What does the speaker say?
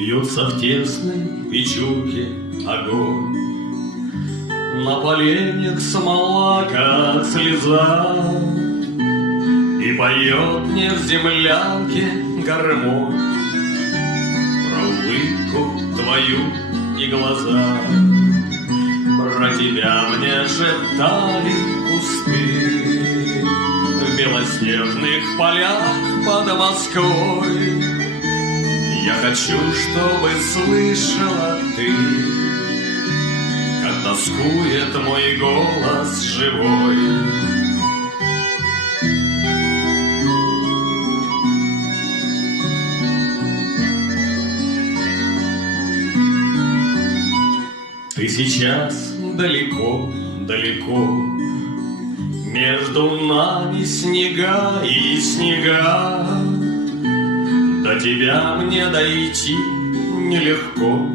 Вьется в тесной печурке огонь, на поленьях смола, как слеза, и поет мне в землянке гармонь про улыбку твою и глаза. Про тебя мне шептали кусты в белоснежных полях под Москвой. Я хочу, чтобы слышала ты, как тоскует мой голос живой. Ты сейчас далеко, далеко, между нами снега и снега. До тебя мне дойти нелегко.